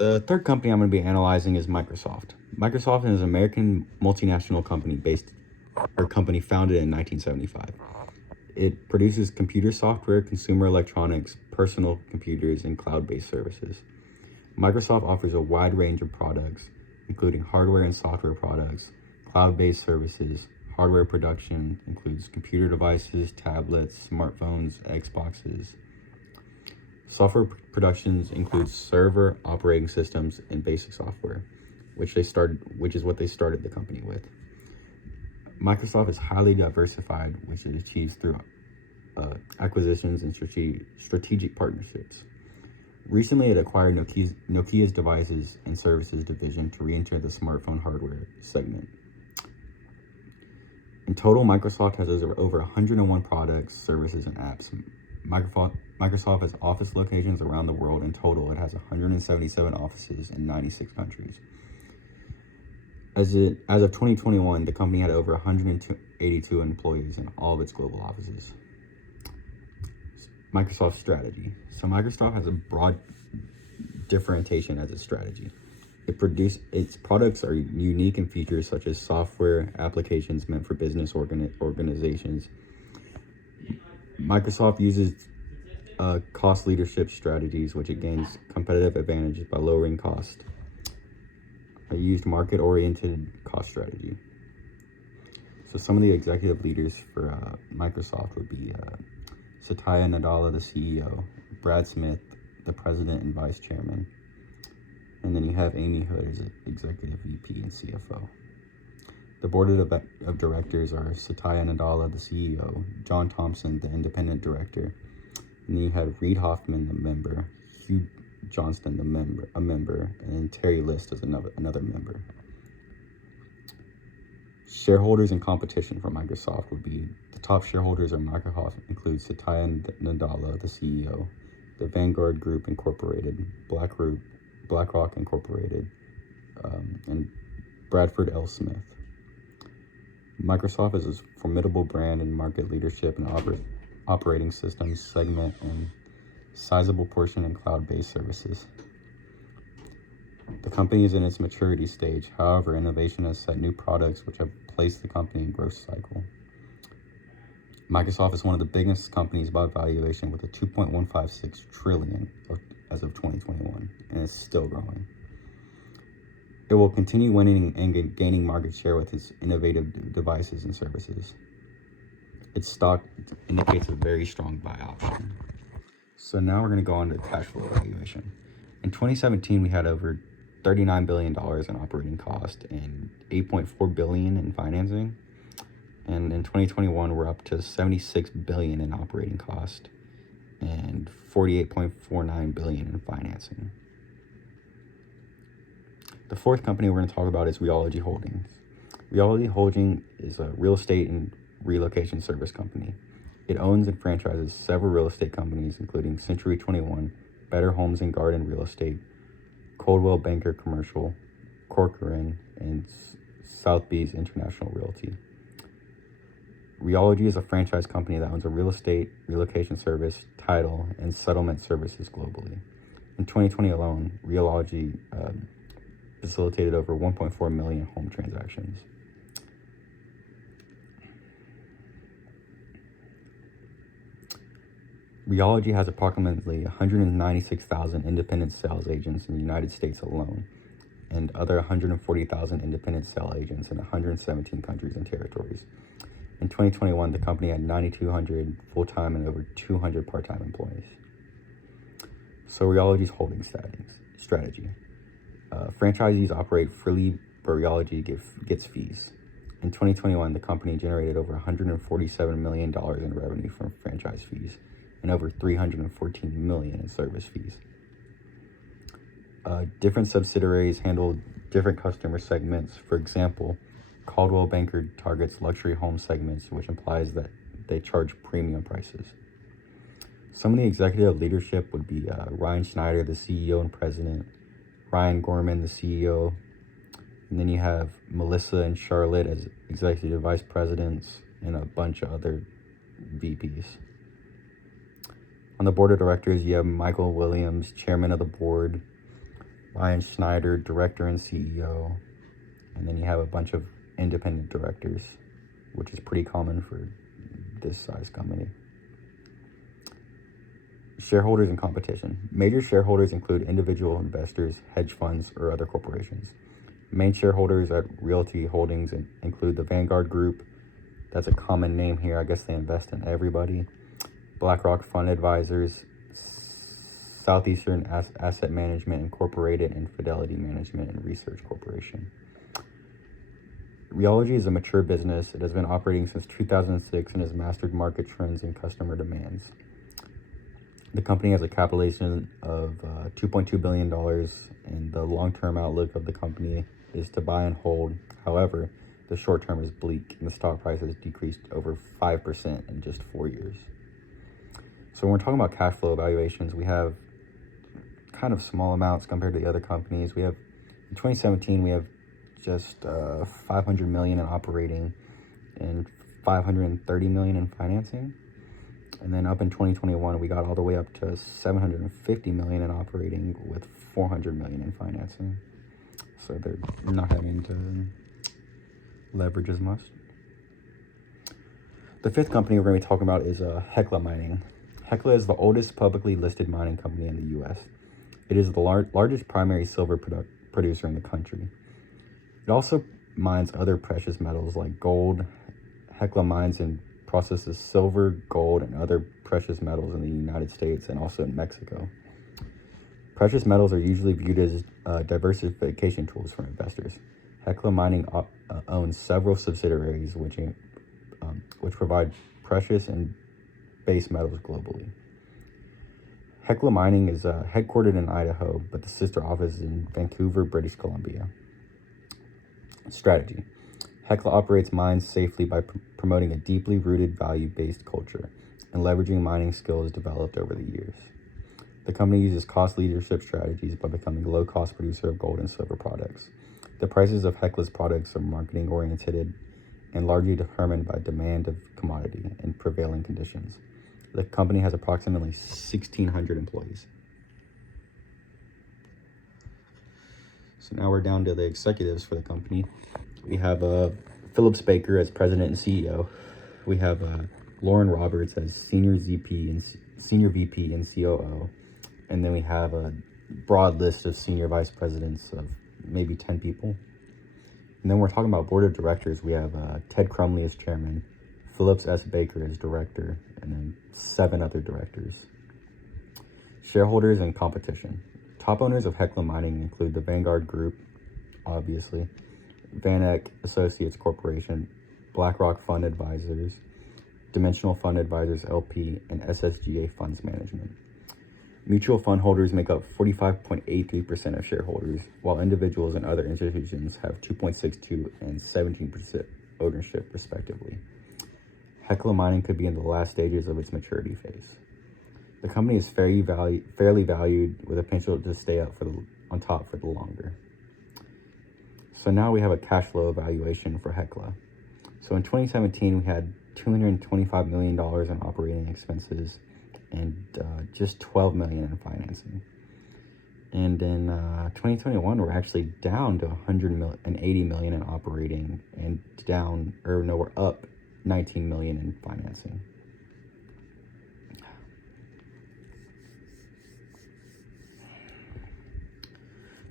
The third company I'm going to be analyzing is Microsoft. Microsoft is an American multinational company founded in 1975. It produces computer software, consumer electronics, personal computers, and cloud-based services. Microsoft offers a wide range of products, including hardware and software products, cloud-based services. Hardware production includes computer devices, tablets, smartphones, Xboxes. Software productions includes server, operating systems, and basic software, which is what they started the company with. Microsoft is highly diversified, which it achieves through acquisitions and strategic partnerships. Recently, it acquired Nokia's devices and services division to re-enter the smartphone hardware segment. In total, Microsoft has over 101 products, services, and apps. Microsoft has office locations around the world. In total, it has 177 offices in 96 countries. As of 2021, the company had over 182 employees in all of its global offices. Microsoft's strategy. So Microsoft has a broad differentiation as its strategy. Its products are unique in features such as software applications meant for business organizations. Microsoft uses cost leadership strategies, which it gains competitive advantages by lowering cost. I used market-oriented cost strategy. So some of the executive leaders for Microsoft would be Satya Nadella, the CEO, Brad Smith, the president and vice chairman, and then you have Amy Hood as executive VP and CFO. The board of directors are Satya Nadella, the CEO, John Thompson, the independent director, and then you have Reid Hoffman, the member, Hugh Johnston, a member, and then Terry List as another member. Shareholders and competition for Microsoft would be the top shareholders of Microsoft include Satya Nadella, the CEO, the Vanguard Group Incorporated, BlackRock Incorporated, and Bradford L. Smith. Microsoft is a formidable brand and market leadership in operating systems segment and sizable portion in cloud-based services. The company is in its maturity stage. However, innovation has set new products which have placed the company in growth cycle. Microsoft is one of the biggest companies by valuation with a $2.156 trillion as of 2021, and it's still growing. It will continue winning and gaining market share with its innovative devices and services. Its stock indicates a very strong buy option. So now we're going to go on to cash flow evaluation. In 2017, we had over $39 billion in operating cost and $8.4 billion in financing. And in 2021, we're up to $76 billion in operating cost and $48.49 billion in financing. The fourth company we're going to talk about is Realogy Holdings. Realogy Holdings is a real estate and relocation service company. It owns and franchises several real estate companies, including Century 21, Better Homes and Garden Real Estate, Coldwell Banker Commercial, Corcoran, and Sotheby's International Realty. Realogy is a franchise company that owns a real estate, relocation service, title, and settlement services globally. In 2020 alone, Realogy facilitated over 1.4 million home transactions. Realogy has approximately 196,000 independent sales agents in the United States alone, and other 140,000 independent sales agents in 117 countries and territories. In 2021, the company had 9,200 full-time and over 200 part-time employees. So Realogy's holding strategy. Franchisees operate freely, but Realogy gets fees. In 2021, the company generated over $147 million in revenue from franchise fees and over $314 million in service fees. Different subsidiaries handle different customer segments. For example, Coldwell Banker targets luxury home segments, which implies that they charge premium prices. Some of the executive leadership would be Ryan Schneider, the CEO and president, Ryan Gorman, the CEO, and then you have Melissa and Charlotte as executive vice presidents, and a bunch of other VPs. On the board of directors, you have Michael Williams, chairman of the board, Ryan Schneider, director and CEO. And then you have a bunch of independent directors, which is pretty common for this size company. Shareholders and competition. Major shareholders include individual investors, hedge funds, or other corporations. Main shareholders at Realty Holdings include the Vanguard Group. That's a common name here. I guess they invest in everybody. BlackRock Fund Advisors, Southeastern Asset Management Incorporated, and Fidelity Management and Research Corporation. Rheology is a mature business. It has been operating since 2006 and has mastered market trends and customer demands. The company has a capitalization of $2.2 billion, and the long-term outlook of the company is to buy and hold. However, the short term is bleak, and the stock price has decreased over 5% in just 4 years. So when we're talking about cash flow evaluations, we have kind of small amounts compared to the other companies. We have, in 2017, we have just $500 million in operating and $530 million in financing. And then up in 2021, we got all the way up to $750 million in operating with $400 million in financing. So they're not having to leverage as much. The fifth company we're going to be talking about is Hecla Mining. Hecla is the oldest publicly listed mining company in the U.S. It is the largest primary silver producer in the country. It also mines other precious metals like gold. Hecla mines and processes silver, gold, and other precious metals in the United States and also in Mexico. Precious metals are usually viewed as diversification tools for investors. Hecla Mining owns several subsidiaries which provide precious and base metals globally. Hecla Mining is headquartered in Idaho, but the sister office is in Vancouver, British Columbia. Strategy. Hecla operates mines safely by promoting a deeply rooted value-based culture and leveraging mining skills developed over the years. The company uses cost leadership strategies by becoming a low-cost producer of gold and silver products. The prices of Hecla's products are marketing-oriented and largely determined by demand of commodity and prevailing conditions. The company has approximately 1,600 employees. So now we're down to the executives for the company. We have Phillips Baker as president and CEO. We have Lauren Roberts as senior VP and COO. And then we have a broad list of senior vice presidents of maybe 10 people. And then we're talking about board of directors. We have Ted Crumley as chairman, Phillips S. Baker as director, and then 7 other directors. Shareholders and competition. Top owners of Hecla Mining include the Vanguard Group, obviously, Van Eck Associates Corporation, BlackRock Fund Advisors, Dimensional Fund Advisors LP, and SSGA Funds Management. Mutual fund holders make up 45.83% of shareholders, while individuals and other institutions have 2.62% and 17% ownership, respectively. Hecla Mining could be in the last stages of its maturity phase. The company is fairly valued with a potential to stay up on top for the longer. So now we have a cash flow evaluation for Hecla. So in 2017, we had $225 million in operating expenses and just $12 million in financing. And in 2021, we're actually down to $180 million in operating and we're up $19 million in financing.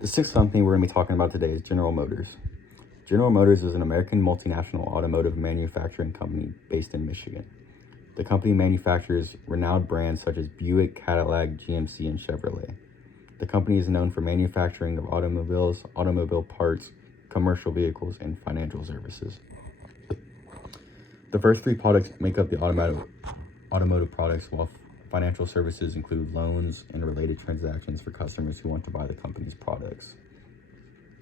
The sixth company we're going to be talking about today is General Motors. General Motors is an American multinational automotive manufacturing company based in Michigan. The company manufactures renowned brands such as Buick, Cadillac, GMC, and Chevrolet. The company is known for manufacturing of automobiles, automobile parts, commercial vehicles, and financial services. The first 3 products make up the automotive products, while financial services include loans and related transactions for customers who want to buy the company's products.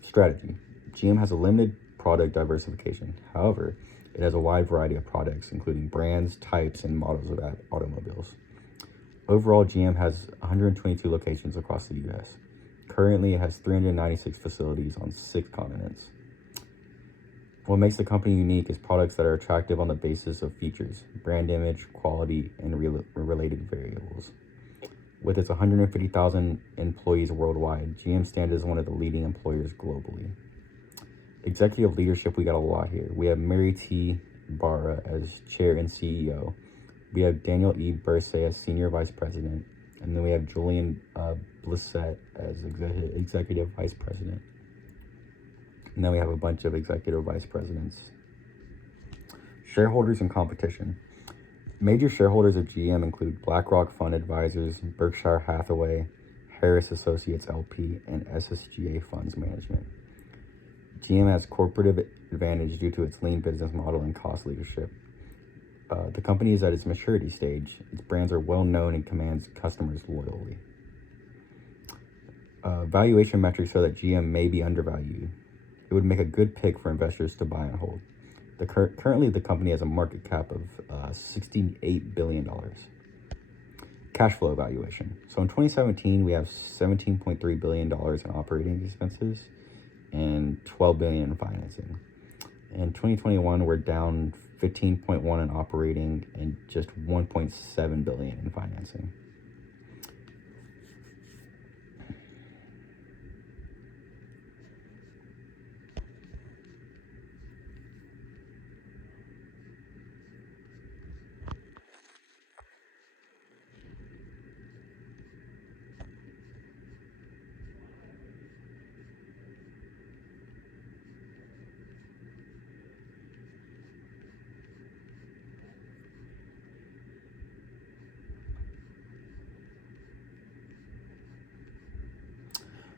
Strategy. GM has a limited product diversification. However, it has a wide variety of products, including brands, types, and models of automobiles. Overall, GM has 122 locations across the U.S. Currently, it has 396 facilities on 6 continents. What makes the company unique is products that are attractive on the basis of features, brand image, quality, and related variables. With its 150,000 employees worldwide, GM stands as one of the leading employers globally. Executive leadership, we got a lot here. We have Mary T. Barra as chair and CEO. We have Daniel E. Bursay as senior vice president. And then we have Julian Blissett as executive vice president. And then we have a bunch of executive vice presidents. Shareholders and competition. Major shareholders of GM include BlackRock Fund Advisors, Berkshire Hathaway, Harris Associates LP, and SSGA Funds Management. GM has corporate advantage due to its lean business model and cost leadership. The company is at its maturity stage. Its brands are well known and commands customers loyally. Valuation metrics show that GM may be undervalued. It would make a good pick for investors to buy and hold. Currently, the company has a market cap of $68 billion. Cash flow evaluation. So in 2017, we have $17.3 billion in operating expenses and $12 billion in financing. In 2021, we're down 15.1 in operating and just 1.7 billion in financing.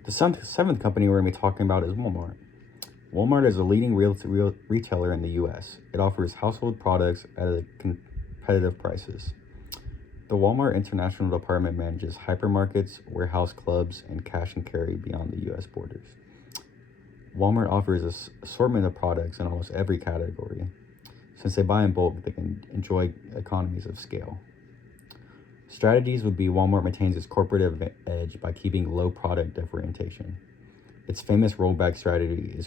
The seventh company we're going to be talking about is Walmart. Walmart is a leading retailer in the U.S. It offers household products at competitive prices. The Walmart International Department manages hypermarkets, warehouse clubs, and cash and carry beyond the U.S. borders. Walmart offers an assortment of products in almost every category. Since they buy in bulk, they can enjoy economies of scale. Strategies would be Walmart maintains its corporate edge by keeping low product differentiation. Its famous rollback strategy is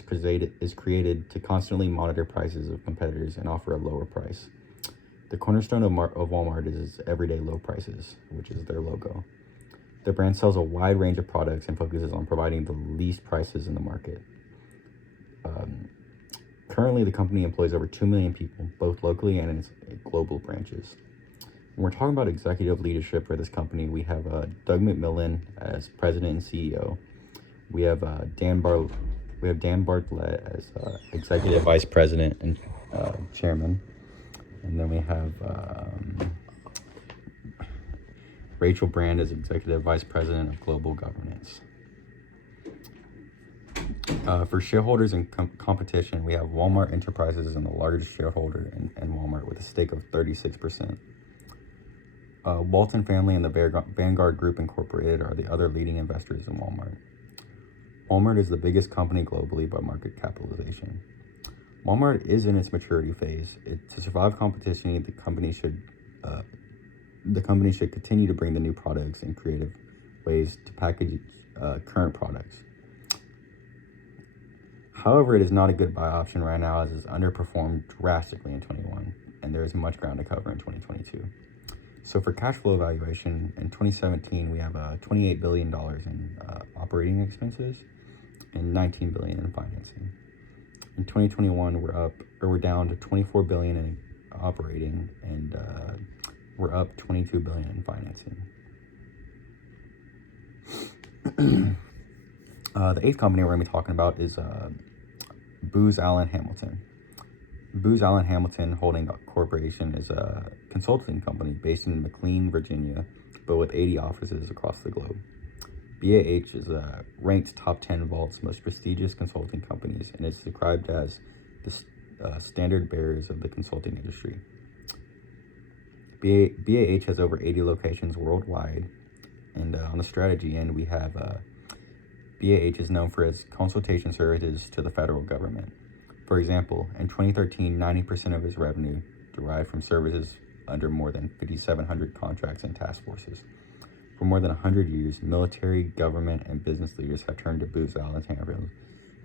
created to constantly monitor prices of competitors and offer a lower price. The cornerstone of Walmart is everyday low prices, which is their logo. The brand sells a wide range of products and focuses on providing the least prices in the market. Currently, the company employs over 2 million people, both locally and in its global branches. When we're talking about executive leadership for this company, we have Doug McMillon as president and CEO. We have Dan Bartlett as executive vice president and chairman. And then we have Rachel Brand as executive vice president of global governance. For shareholders and competition, we have Walmart Enterprises and the largest shareholder in Walmart with a stake of 36%. Walton Family and the Vanguard Group Incorporated are the other leading investors in Walmart. Walmart is the biggest company globally by market capitalization. Walmart is in its maturity phase. To survive competition, the company should continue to bring the new products and creative ways to package current products. However, it is not a good buy option right now as it's underperformed drastically in 2021, and there is much ground to cover in 2022. So for cash flow evaluation, in 2017, we have $28 billion in operating expenses and $19 billion in financing. In 2021, we're down to $24 billion in operating, and we're up $22 billion in financing. The eighth company we're going to be talking about is Booz Allen Hamilton. Booz Allen Hamilton Holding Corporation is a consulting company based in McLean, Virginia, but with 80 offices across the globe. BAH is ranked top 10 of Vault's most prestigious consulting companies, and it's described as the standard bearers of the consulting industry. BAH has over 80 locations worldwide, and on the strategy end, we have BAH is known for its consultation services to the federal government. For example, in 2013, 90% of its revenue derived from services under more than 5,700 contracts and task forces. For more than 100 years, military, government, and business leaders have turned to Booz Allen Hamilton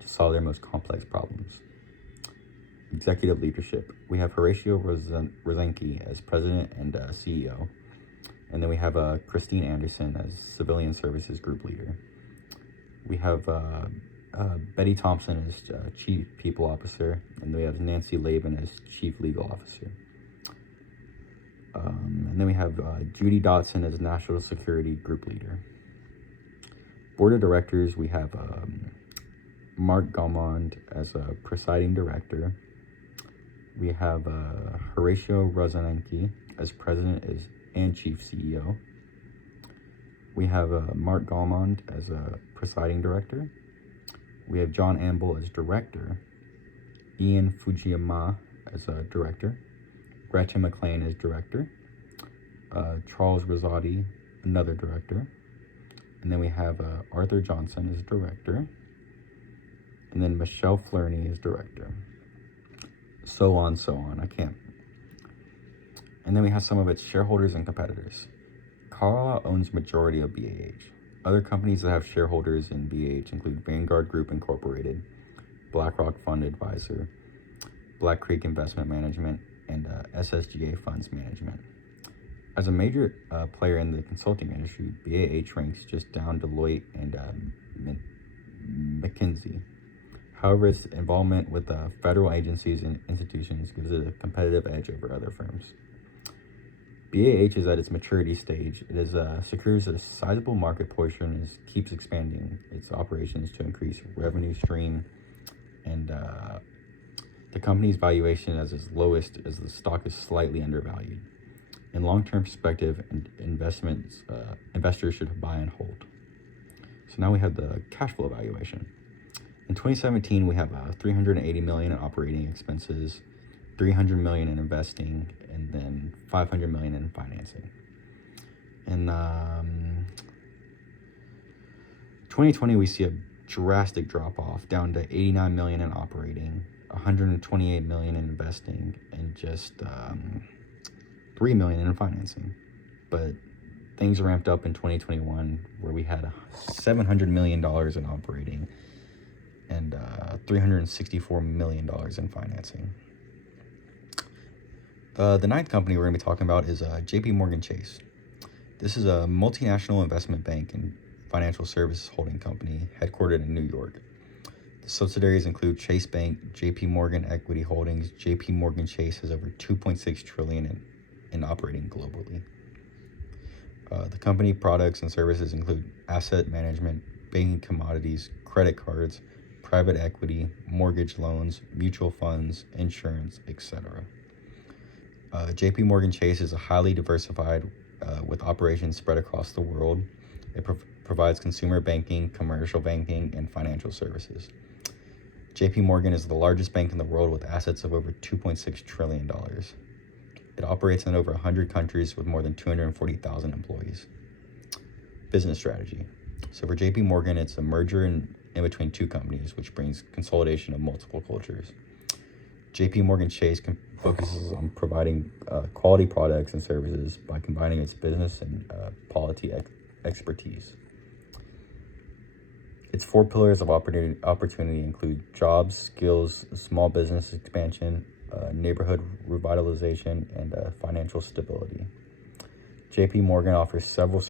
to solve their most complex problems. Executive leadership. We have Horatio Rosenke as president and CEO. And then we have Christine Anderson as Civilian Services Group Leader. We have Betty Thompson as Chief People Officer, and we have Nancy Laban as Chief Legal Officer. And then we have Judy Dotson as National Security Group Leader. Board of Directors, we have Mark Gaumond as a Presiding Director. We have Horatio Rozanenki as President and Chief CEO. We have Mark Gaumond as a Presiding Director. We have John Amble as Director. Ian Fujiyama as a Director. Gretchen McLean as Director. Charles Rosati, another Director. And then we have Arthur Johnson as Director. And then Michelle Flerney as Director. So on, so on. I can't. And then we have some of its shareholders and competitors. Carlyle owns majority of BAH. Other companies that have shareholders in BAH include Vanguard Group Incorporated, BlackRock Fund Advisor, Black Creek Investment Management, and SSGA Funds Management. As a major player in the consulting industry, BAH ranks just down Deloitte and McKinsey. However, its involvement with federal agencies and institutions gives it a competitive edge over other firms. BAH is at its maturity stage. It is secures a sizable market portion and keeps expanding its operations to increase revenue stream, and the company's valuation is as lowest as the stock is slightly undervalued. In long-term perspective, investors should buy and hold. So now we have the cash flow valuation. In 2017, we have $380 million in operating expenses, $300 million in investing, and then $500 million in financing. In 2020, we see a drastic drop-off down to $89 million in operating, $128 million in investing, and just $3 million in financing. But things ramped up in 2021, where we had $700 million in operating and $364 million in financing. The ninth company we're going to be talking about is JP Chase. This is a multinational investment bank and financial services holding company headquartered in New York. The subsidiaries include Chase Bank, JP Morgan Equity Holdings. JP Chase has over $2.6 trillion in operating globally. The company products and services include asset management, banking commodities, credit cards, private equity, mortgage loans, mutual funds, insurance, etc. JP Chase is a highly diversified with operations spread across the world. It provides consumer banking, commercial banking, and financial services. JP Morgan is the largest bank in the world with assets of over $2.6 trillion. It operates in over 100 countries with more than 240,000 employees. Business strategy. So for JP Morgan, it's a merger in between two companies, which brings consolidation of multiple cultures. JP Chase focuses on providing quality products and services by combining its business and policy expertise. Its 4 pillars of opportunity include jobs, skills, small business expansion, neighborhood revitalization, and financial stability. JP Morgan offers several